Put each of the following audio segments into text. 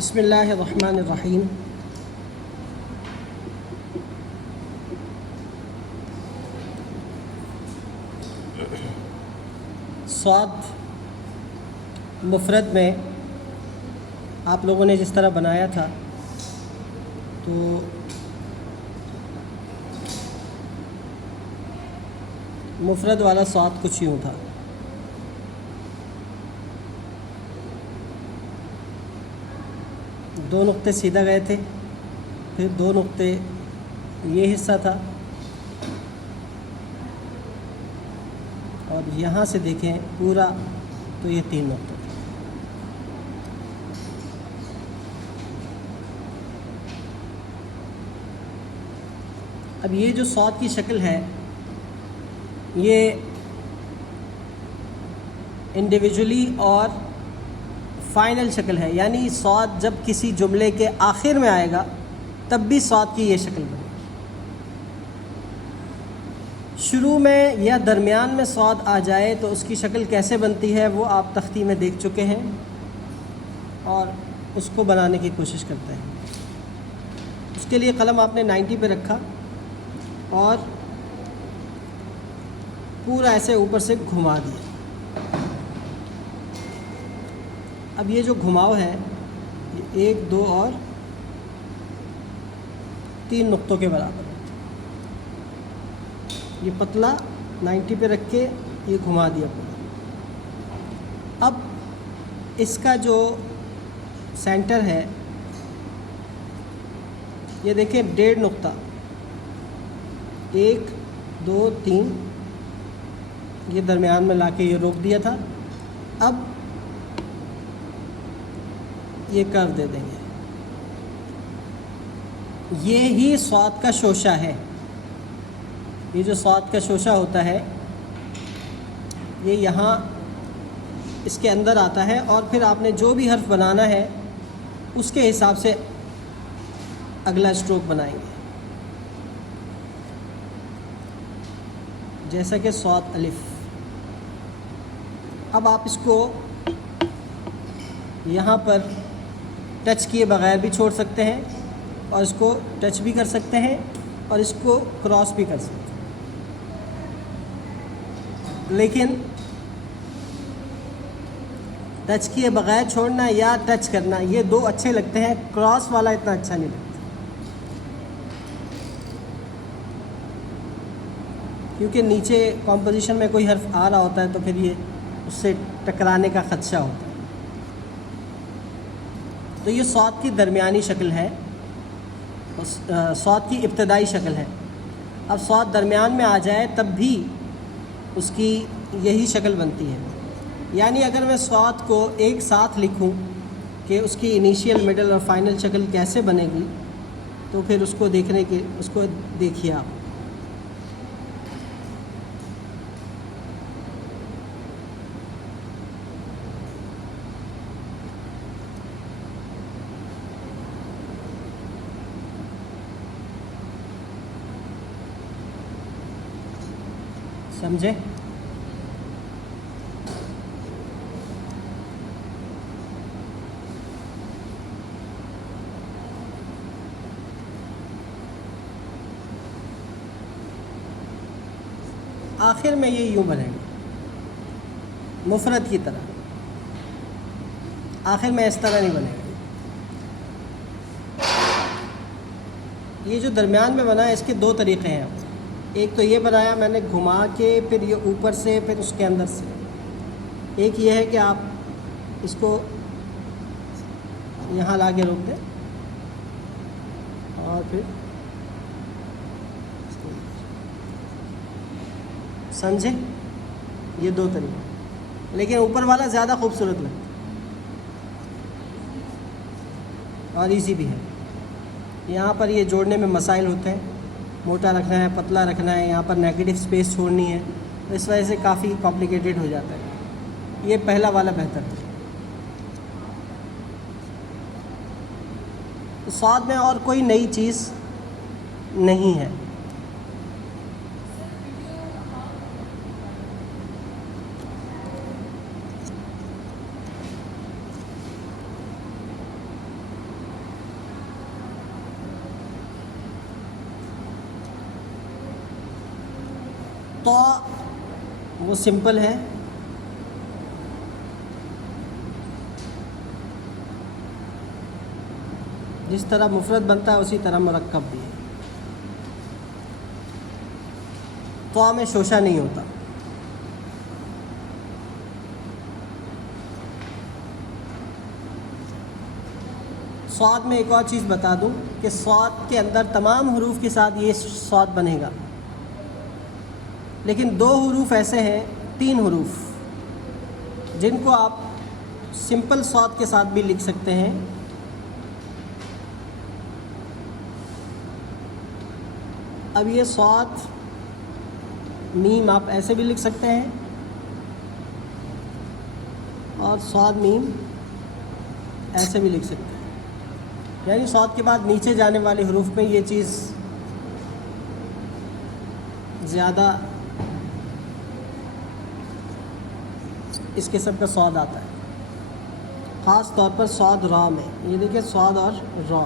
बिस्मिल्लाहिर्रहमानिर्रहीम। स्वाद मुफ़रद में आप लोगों ने जिस तरह बनाया था तो मुफ़रद वाला स्वाद कुछ यूँ था। दो नुक्ते सीधा गए थे, फिर दो नुक्ते ये हिस्सा था, और यहाँ से देखें पूरा तो ये तीन नुक्ते थे। अब ये जो सौद की शक्ल है ये इंडिविजुअली और फ़ाइनल शक्ल है, यानी सौद जब किसी जुमले के आखिर में आएगा तब भी सौद की ये शक्ल बनेगी। शुरू में या दरमियान में सौद आ जाए तो उसकी शक्ल कैसे बनती है वो आप तख्ती में देख चुके हैं और उसको बनाने की कोशिश करते हैं। उसके लिए कलम आपने 90 पे रखा और पूरा ऐसे ऊपर से घुमा दिया। अब ये जो घुमाव है ये 1, 2 और 3 नुक्तों के बराबर है। ये पतला 90 पे रख के ये घुमा दिया पूरा। अब इसका जो सेंटर है ये देखिए 1.5 नुक्ता, 1, 2, 3 ये दरमियान में लाके ये रोक दिया था। अब ये कर्व दे देंगे। ये ही स्वाद का शोशा है। ये जो स्वाद का शोशा होता है ये यहाँ इसके अंदर आता है और फिर आपने जो भी हर्फ बनाना है उसके हिसाब से अगला स्ट्रोक बनाएंगे। जैसा कि स्वाद अलिफ। अब आप इसको यहाँ पर टच किए बगैर भी छोड़ सकते हैं और इसको टच भी कर सकते हैं और इसको क्रॉस भी कर सकते हैं, लेकिन टच किए बगैर छोड़ना या टच करना ये दो अच्छे लगते हैं, क्रॉस वाला इतना अच्छा नहीं लगता क्योंकि नीचे कॉम्पोजिशन में कोई हर्फ आ रहा होता है तो फिर ये उससे टकराने का ख़दशा होता है। तो ये सौद की दरमियानी शक्ल है, सौद की इब्तदाई शक्ल है। अब सौद दरमियान में आ जाए तब भी उसकी यही शक्ल बनती है। यानी अगर मैं सौद को एक साथ लिखूं कि उसकी इनिशियल, मिडल और फाइनल शक्ल कैसे बनेगी तो फिर उसको देखिए आप। समझे? आखिर में ये यूँ बनेंगे मुफरद की तरह, आखिर में इस तरह नहीं बनेगा। ये जो दरमियान में बना है इसके दो तरीक़े हैं। एक तो ये बनाया मैंने घुमा के, फिर ये ऊपर से, फिर उसके अंदर से। एक ये है कि आप इसको यहाँ ला के रोक दें और फिर समझे? ये दो तरीके, लेकिन ऊपर वाला ज़्यादा खूबसूरत लगता है और इजी भी है। यहाँ पर ये जोड़ने में मसाइल होते हैं, मोटा रखना है, पतला रखना है, यहाँ पर नेगेटिव स्पेस छोड़नी है, तो इस वजह से काफ़ी कॉम्प्लिकेटेड हो जाता है। ये पहला वाला बेहतर है। तो स्वाद में और कोई नई चीज़ नहीं है। तो वो सिंपल है, जिस तरह मुफरद बनता है उसी तरह मुरक्कब भी है। तो में शोशा नहीं होता। स्वाद में एक और चीज़ बता दूं कि स्वाद के अंदर तमाम हरूफ के साथ ये स्वाद बनेगा, लेकिन 2 हरूफ ऐसे हैं, 3 हरूफ जिनको आप सिंपल स्वाद के साथ भी लिख सकते हैं। अब ये स्वाद मीम आप ऐसे भी लिख सकते हैं और स्वाद मीम ऐसे भी लिख सकते हैं, यानी स्वाद के बाद नीचे जाने वाले हरूफ में ये चीज़ ज़्यादा इस किस्म का स्वाद आता है, ख़ास तौर पर स्वाद रा में। ये देखिए स्वाद और रा।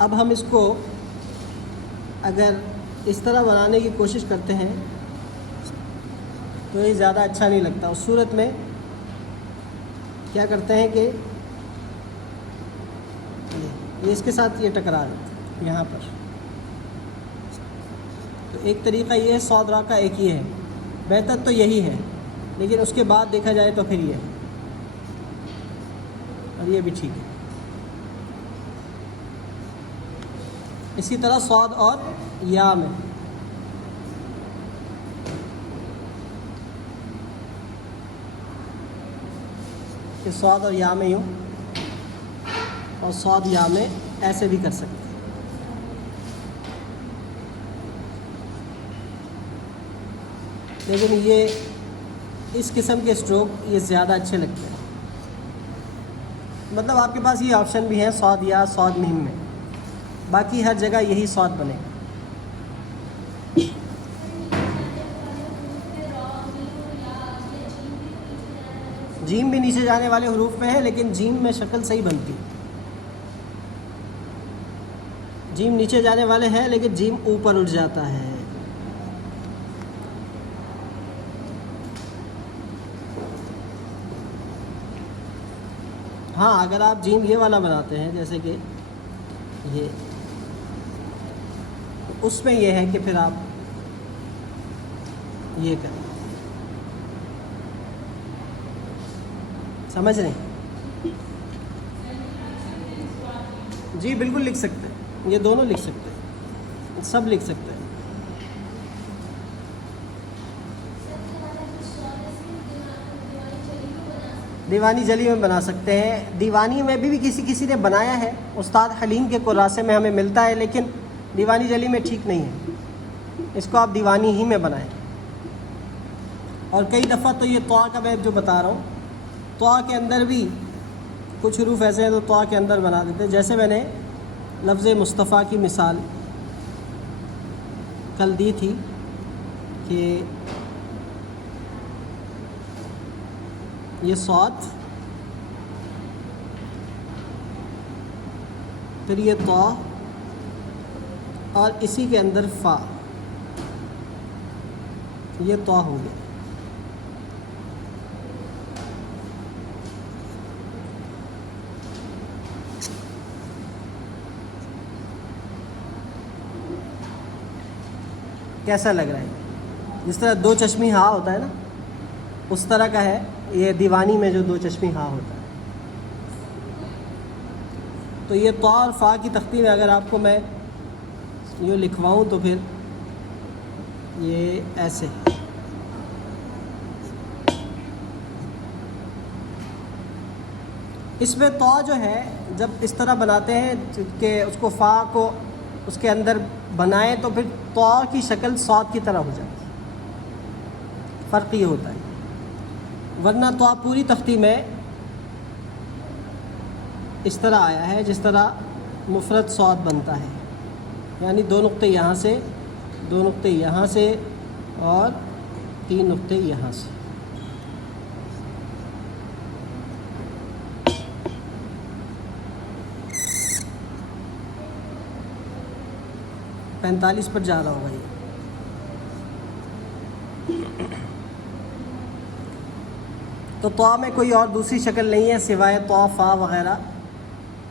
अब हम इसको अगर इस तरह बनाने की कोशिश करते हैं तो ये ज़्यादा अच्छा नहीं लगता। उस सूरत में क्या करते हैं कि ये इसके साथ ये टकरा देते हैं यहाँ पर। तो एक तरीक़ा ये है सौद रा का, एक ये है, बेहतर तो यही है, लेकिन उसके बाद देखा जाए तो फिर ये है और ये भी ठीक है। इसी तरह स्वाद और या में कि स्वाद और या में यूँ और स्वाद या में ऐसे भी कर सकते हैं। लेकिन ये इस किस्म के स्ट्रोक ये ज़्यादा अच्छे लगते हैं। मतलब आपके पास ये ऑप्शन भी है स्वाद या स्वाद मीम में, बाकी हर जगह यही स्वाद बनेगा। जीम भी नीचे जाने वाले हरूफ में है, लेकिन जीम में शक्ल सही बनती है। जीम नीचे जाने वाले हैं लेकिन जीम ऊपर उठ जाता है। हाँ, अगर आप जीम ये वाला बनाते हैं जैसे कि ये, उसमें यह है कि फिर आप ये करें। समझ रहे हैं? जी बिल्कुल लिख सकते हैं, ये दोनों लिख सकते हैं, सब लिख सकते हैं। दीवानी जली में बना सकते हैं। दीवानी में भी किसी किसी ने बनाया है, उस्ताद हलीम के कुरासे में हमें मिलता है, लेकिन दीवानी जली में ठीक नहीं है। इसको आप दीवानी ही में बनाएं। और कई दफ़ा तो ये तवा का मैं जो बता रहा हूँ, तवा के अंदर भी कुछ हरूफ ऐसे हैं तो तवा के अंदर बना देते हैं। जैसे मैंने लफ्ज़ मुस्तफ़ा की मिसाल कल दी थी कि ये सौत, फिर ये तौ और इसी के अंदर फ़ा, ये तौ हो गया। कैसा लग रहा है? जिस तरह दो चश्मी हाँ होता है ना, उस तरह का है ये दीवानी में जो दो चश्मी हाँ होता है। तो ये तौ और फ़ा की तख्ती में अगर आपको मैं यूँ लिखवाऊँ तो फिर ये ऐसे, इसमें तौ जो है जब इस तरह बनाते हैं कि उसको फ़ा को उसके अंदर बनाएं तो फिर तौ की शक्ल सौद की तरह हो जाती है। फ़र्क ये होता है, वरना तौ पूरी तख्ती में इस तरह आया है जिस तरह मुफरद सौद बनता है, यानी 2 नुक्ते यहाँ से, 2 नुक्ते यहाँ से और 3 नुक्ते यहाँ से। 45 पर जा रहा होगा ये। तो तौ में कोई और दूसरी शक्ल नहीं है सिवाय तौ फ़ा वग़ैरह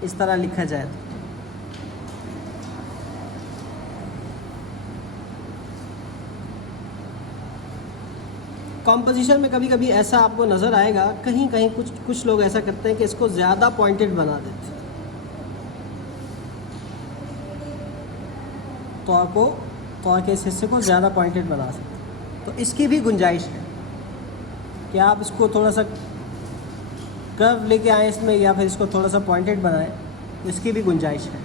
इस तरह लिखा जाए तो। कॉम्पोजिशन में कभी कभी ऐसा आपको नज़र आएगा, कहीं कहीं कुछ लोग ऐसा करते हैं कि इसको ज़्यादा पॉइंटेड बना देते हैं, तो के इस हिस्से को ज़्यादा पॉइंटेड बना सकते हैं। तो इसकी भी गुंजाइश है कि आप इसको थोड़ा सा कर्व लेके आएँ इसमें, या फिर इसको थोड़ा सा पॉइंटेड बनाएं, तो इसकी भी गुंजाइश है।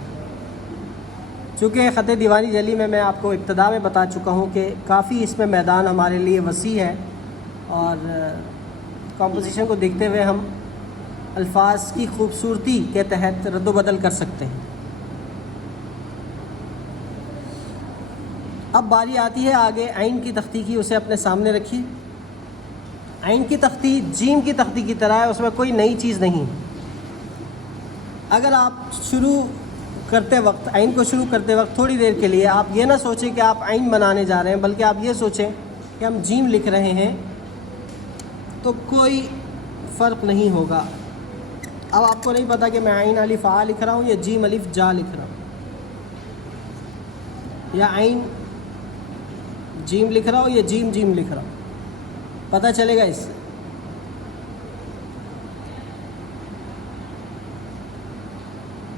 चूँकि ख़त दीवानी जली में मैं आपको इब्तदा में बता चुका हूँ कि काफ़ी इसमें मैदान हमारे लिए वसी है, और कॉम्पोजिशन को देखते हुए हम अल्फाज की खूबसूरती के तहत रद्द बदल कर सकते हैं। अब बारी आती है आगे आइन की तख्ती की, उसे अपने सामने रखिए। आइन की तख्ती जीम की तख्ती की तरह है, उसमें कोई नई चीज़ नहीं है। अगर आप शुरू करते वक्त, आइन को शुरू करते वक्त थोड़ी देर के लिए आप ये ना सोचें कि आप आइन बनाने जा रहे हैं, बल्कि आप ये सोचें कि हम जीम लिख रहे हैं, तो कोई फ़र्क नहीं होगा। अब आपको नहीं पता कि मैं आइन अलिफ आ लिख रहा हूँ या जीम अलिफ जा लिख रहा हूँ, या आइन जीम लिख रहा हूँ या जीम लिख रहा हूँ, पता चलेगा इससे।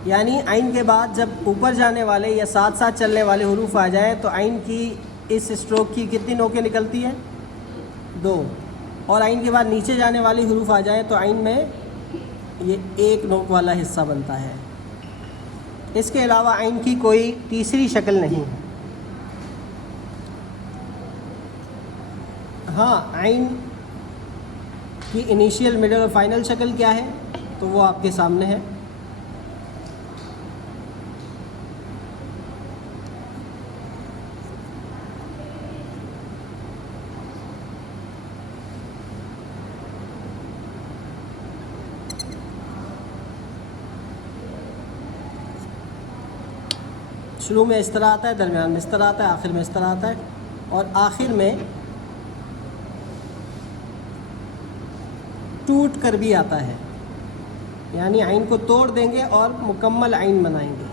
यानी आइन के बाद जब ऊपर जाने वाले या साथ साथ चलने वाले हुरूफ आ जाएं, तो आइन की इस स्ट्रोक की कितनी नोकें निकलती हैं? 2। और आइन के बाद नीचे जाने वाली हुरूफ आ जाए तो आइन में ये 1 नोक वाला हिस्सा बनता है। इसके अलावा आइन की कोई तीसरी शक्ल नहीं है। हाँ, आइन की इनिशियल, मिडल और फाइनल शक्ल क्या है, तो वो आपके सामने है। शुरू में इस तरह आता है, दरमियान में इस तरह आता है, आखिर में इस तरह आता है, और आखिर में टूट कर भी आता है। यानी आइन को तोड़ देंगे और मुकम्मल आइन बनाएंगे।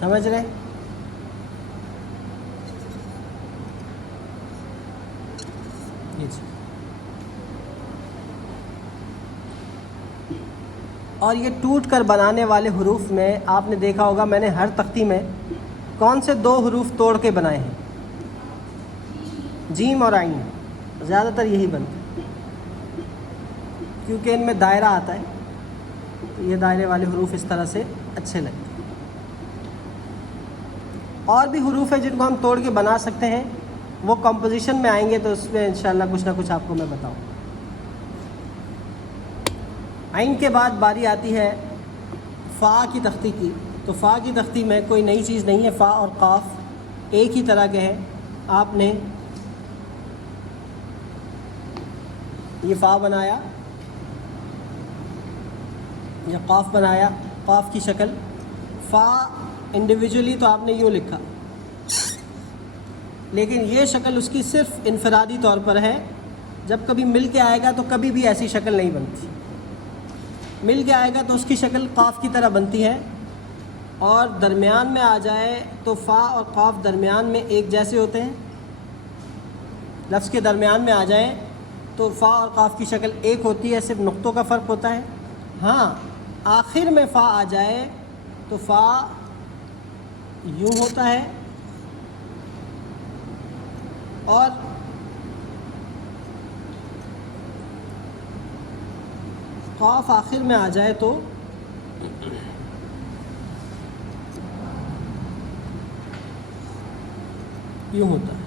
समझ रहे? और ये टूट कर बनाने वाले हुरूफ में आपने देखा होगा, मैंने हर तख्ती में कौन से 2 हुरूफ तोड़ के बनाए हैं? जीम और आइन। ज़्यादातर यही बनते हैं क्योंकि इनमें दायरा आता है, तो ये दायरे वाले हुरूफ इस तरह से अच्छे लगते हैं। और भी हुरूफ है जिनको हम तोड़ के बना सकते हैं, वो कंपोजिशन में आएंगे तो उसमें इंशाल्लाह कुछ ना कुछ आपको मैं बताऊँ। आइन के बाद बारी आती है फ़ा की तख्ती की। तो फ़ा की तख्ती में कोई नई चीज़ नहीं है, फ़ा और क़ाफ़ एक ही तरह के हैं। आपने ये फ़ा बनाया या क़ाफ़ बनाया, क़ाफ़ की शक्ल। फ़ा इंडिविजुअली तो आपने यूँ लिखा, लेकिन ये शक्ल उसकी सिर्फ इनफरादी तौर पर है। जब कभी मिल के आएगा तो कभी भी ऐसी शक्ल नहीं बनती। मिल के आएगा तो उसकी शक्ल क़ाफ़ की तरह बनती है, और दरमियान में आ जाए तो फ़ा और क़ाफ़ दरमियान में एक जैसे होते हैं। लफ्ज़ के दरमियान में आ जाए तो फ़ा और क़ाफ़ की शक्ल एक होती है, सिर्फ नुक्तों का फ़र्क होता है। हाँ, आखिर में फ़ा आ जाए तो फ़ा यूँ होता है, और क़ाफ़ आखिर में आ जाए तो यूँ होता है।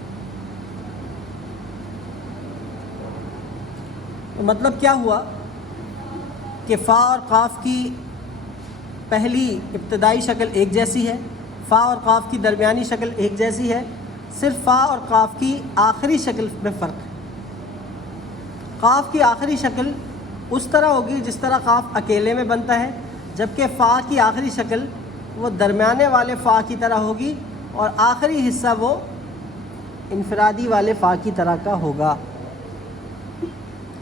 तो मतलब क्या हुआ कि फ़ा और क़ाफ़ की पहली इब्तदाई शक्ल एक जैसी है, फ़ा और क़ाफ़ की दरमियानी शक्ल एक जैसी है, सिर्फ फ़ा और क़ाफ़ की आखिरी शक्ल में फ़र्क है। क़ाफ़ की आखिरी शक्ल उस तरह होगी जिस तरह क़ाफ़ अकेले में बनता है, जबकि फ़ा की आखिरी शक्ल वो दरमियाने वाले फ़ा की तरह होगी और आखिरी हिस्सा वो इनफरादी वाले फ़ा की तरह का होगा।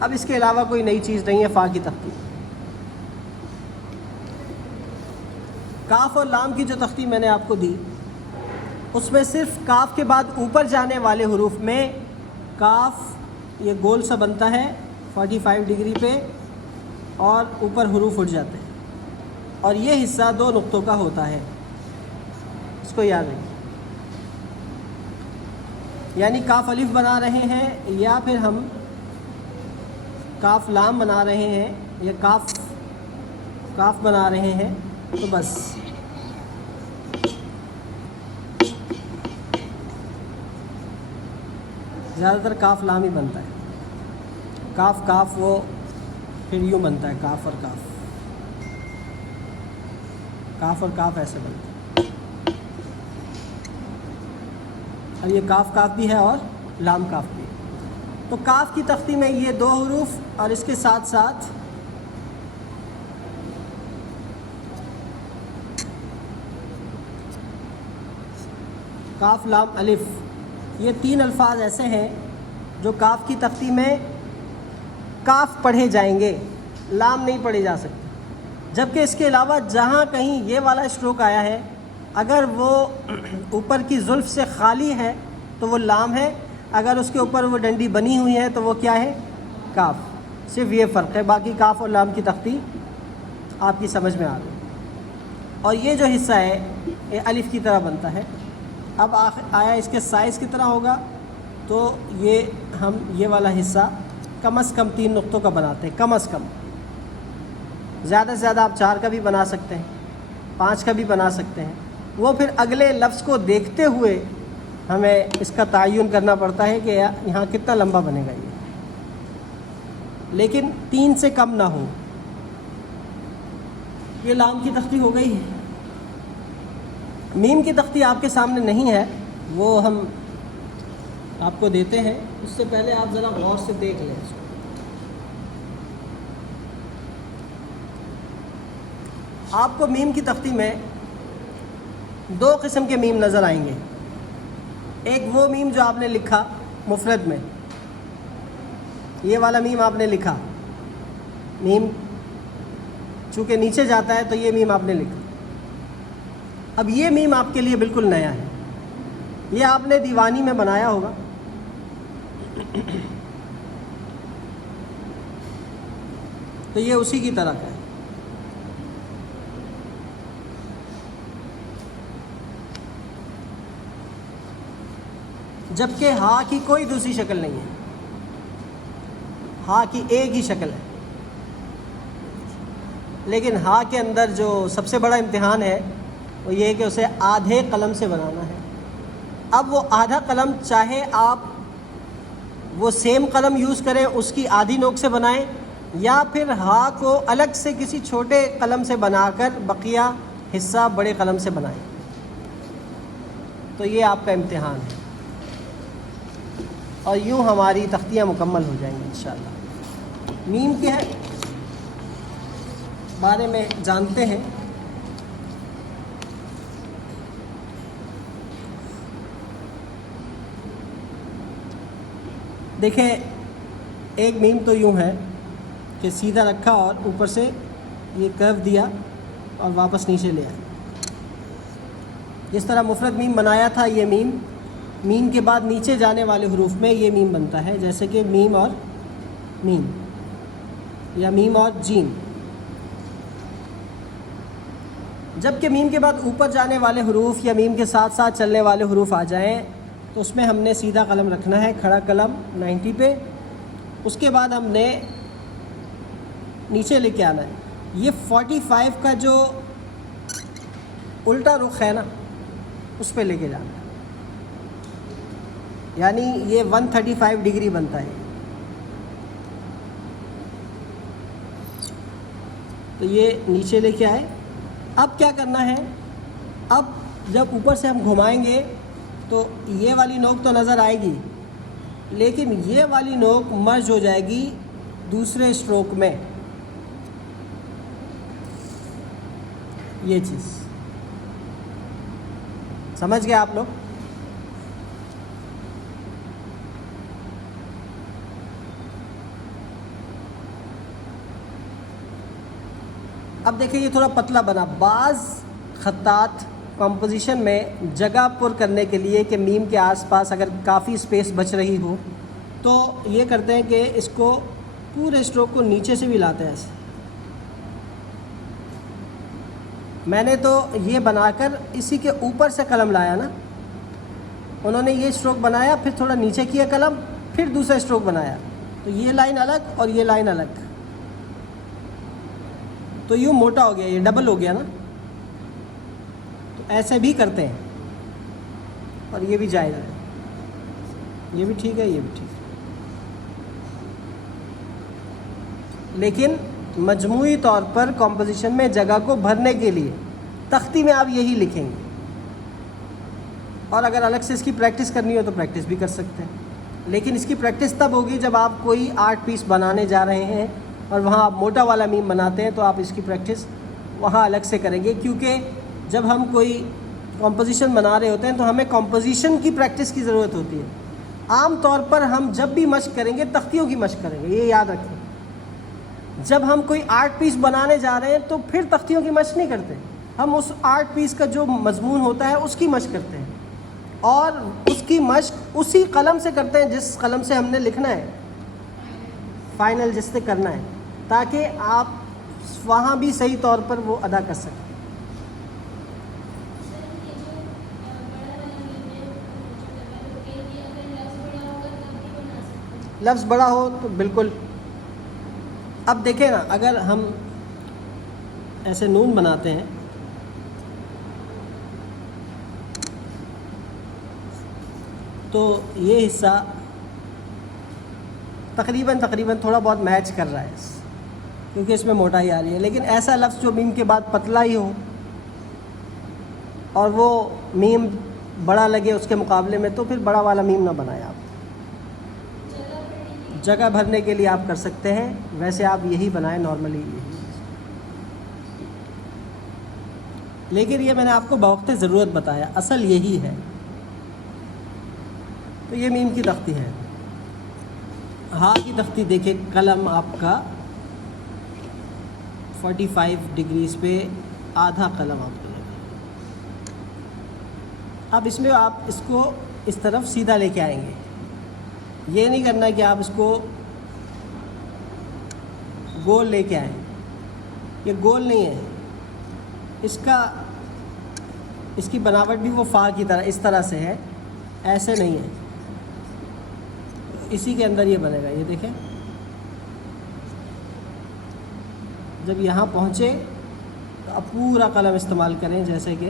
अब इसके अलावा कोई नई चीज़ नहीं है फ़ा की तख्ती। काफ और लाम की जो तख्ती मैंने आपको दी उसमें सिर्फ काफ के बाद ऊपर जाने वाले हुरूफ में काफ ये गोल सा बनता है 45 डिग्री पे और ऊपर हुरूफ उठ जाते हैं और ये हिस्सा 2 नुक्तों का होता है, इसको याद रखिए। यानी काफ अलिफ बना रहे हैं या फिर हम काफ लाम बना रहे हैं या काफ बना रहे हैं, तो बस ज़्यादातर काफ लाम ही बनता है। काफ वो फिर यूँ बनता है काफ और काफ ऐसे बनता है। और ये काफ भी है और लाम काफ भी है। तो काफ की तख्ती में ये 2 हुरूफ और इसके साथ साथ काफ लाम अलिफ, ये 3 अल्फाज ऐसे हैं जो काफ की तख्ती में काफ पढ़े जाएंगे, लाम नहीं पढ़े जा सकते। जबकि इसके अलावा जहाँ कहीं ये वाला स्ट्रोक आया है अगर वो ऊपर की जुल्फ से खाली है तो वो लाम है, अगर उसके ऊपर वो डंडी बनी हुई है तो वो क्या है, काफ। सिर्फ ये फ़र्क है, बाकी काफ और लाम की तख्ती आपकी समझ में आ गई। और ये जो हिस्सा है ये अलिफ की तरह बनता है। अब आया इसके साइज़ कितना होगा, तो ये हम ये वाला हिस्सा कम से कम 3 नुक्तों का बनाते हैं, कम से कम। ज़्यादा से ज़्यादा आप 4 का भी बना सकते हैं, 5 का भी बना सकते हैं। वो फिर अगले लफ्ज़ को देखते हुए हमें इसका तयन करना पड़ता है कि यहाँ कितना लंबा बनेगा ये, लेकिन 3 से कम ना हो। ये लाम की तख्ती हो गई है। मीम की तख्ती आपके सामने नहीं है, वो हम आपको देते हैं। उससे पहले आप ज़रा गौर से देख लें इसको। आपको मीम की तख्ती में 2 किस्म के मीम नज़र आएंगे। एक वो मीम जो आपने लिखा मुफरद में, ये वाला मीम आपने लिखा, मीम चूँकि नीचे जाता है तो ये मीम आपने लिखा। अब ये मीम आपके लिए बिल्कुल नया है, ये आपने दीवानी में बनाया होगा। तो ये उसी की तरह का है। जबकि हा की कोई दूसरी शक्ल नहीं है, हा की एक ही शक्ल है। लेकिन हा के अंदर जो सबसे बड़ा इम्तिहान है वो ये है कि उसे आधे कलम से बनाना है। अब वो आधा कलम चाहे आप वो सेम कलम यूज़ करें, उसकी आधी नोक से बनाएं, या फिर हा को अलग से किसी छोटे कलम से बनाकर बकिया हिस्सा बड़े कलम से बनाएं। तो ये आपका इम्तिहान है और यूँ हमारी तख्तियाँ मुकम्मल हो जाएंगी इंशाअल्लाह। मीम के बारे में जानते हैं। देखें, एक मीम तो यूँ है कि सीधा रखा और ऊपर से ये कर्व दिया और वापस नीचे ले आया। जिस तरह मुफरद मीम बनाया था, ये मीम के बाद नीचे जाने वाले हरूफ में ये मीम बनता है, जैसे कि मीम और मीम या मीम और जीम। जबकि मीम के बाद ऊपर जाने वाले हरूफ या मीम के साथ साथ चलने वाले हरूफ आ जाएं तो उसमें हमने सीधा कलम रखना है, खड़ा कलम 90 पे। उसके बाद हमने नीचे लेके आना है। ये 45 का जो उल्टा रुख है ना, उस पे लेके जाना है, यानी ये 135 डिग्री बनता है। तो ये नीचे लेके आए। अब क्या करना है, अब जब ऊपर से हम घुमाएंगे तो ये वाली नोक तो नज़र आएगी, लेकिन ये वाली नोक मर्ज हो जाएगी दूसरे स्ट्रोक में। ये चीज़ समझ गए आप लोग? अब देखिए ये थोड़ा पतला बना। बाज़ खत्तात कंपोजिशन में जगह पुर करने के लिए कि मीम के आसपास अगर काफ़ी स्पेस बच रही हो तो ये करते हैं कि इसको पूरे स्ट्रोक को नीचे से भी लाते हैं ऐसे। मैंने तो ये बनाकर इसी के ऊपर से कलम लाया ना, उन्होंने ये स्ट्रोक बनाया, फिर थोड़ा नीचे किया कलम, फिर दूसरा स्ट्रोक बनाया, तो ये लाइन अलग और ये लाइन अलग, तो यूँ मोटा हो गया, ये डबल हो गया ना। तो ऐसे भी करते हैं और ये भी जायज़ है, ये भी ठीक है, ये भी ठीक है। लेकिन मजमूई तौर पर कॉम्पोजिशन में जगह को भरने के लिए तख्ती में आप यही लिखेंगे, और अगर अलग से इसकी प्रैक्टिस करनी हो तो प्रैक्टिस भी कर सकते हैं। लेकिन इसकी प्रैक्टिस तब होगी जब आप कोई आर्ट पीस बनाने जा रहे हैं और वहाँ आप मोटा वाला मीम बनाते हैं, तो आप इसकी प्रैक्टिस वहाँ अलग से करेंगे। क्योंकि जब हम कोई कॉम्पोजिशन बना रहे होते हैं तो हमें कॉम्पोजिशन की प्रैक्टिस की ज़रूरत होती है। आम तौर पर हम जब भी मश्क करेंगे तख्तियों की मश्क करेंगे, ये याद रखें। जब हम कोई आर्ट पीस बनाने जा रहे हैं तो फिर तख्तियों की मश्क नहीं करते, हम उस आर्ट पीस का जो मजमून होता है उसकी मश्क करते हैं, और उसकी मश्क उसी कलम से करते हैं जिस कलम से हमने लिखना है, फाइनल जिससे करना है, ताकि आप वहाँ भी सही तौर पर वो अदा कर सकें। लफ्ज़ बड़ा हो तो बिल्कुल। अब देखें ना, अगर हम ऐसे नून बनाते हैं तो ये हिस्सा तकरीबन थोड़ा बहुत मैच कर रहा है क्योंकि इसमें मोटाई आ रही है। लेकिन ऐसा लफ्ज़ जो मीम के बाद पतला ही हो और वो मीम बड़ा लगे उसके मुकाबले में, तो फिर बड़ा वाला मीम ना बनाएं आप। जगह भरने के लिए आप कर सकते हैं, वैसे आप यही बनाएं नॉर्मली यही। लेकिन ये मैंने आपको बवक्त ज़रूरत बताया, असल यही है। तो ये मीम की तख्ती है। हाँ की तख्ती देखिए, कलम आपका 45 डिग्रीज़ पे आधा कलम आपको लगा। अब इसमें आप इसको इस तरफ सीधा लेके आएंगे। ये नहीं करना कि आप इसको गोल लेके आएँ, ये गोल नहीं है। इसकी बनावट भी वो फ़ा की तरह इस तरह से है, ऐसे नहीं है। इसी के अंदर ये बनेगा, ये देखें। जब यहाँ पहुँचे तो अब पूरा कलम इस्तेमाल करें, जैसे कि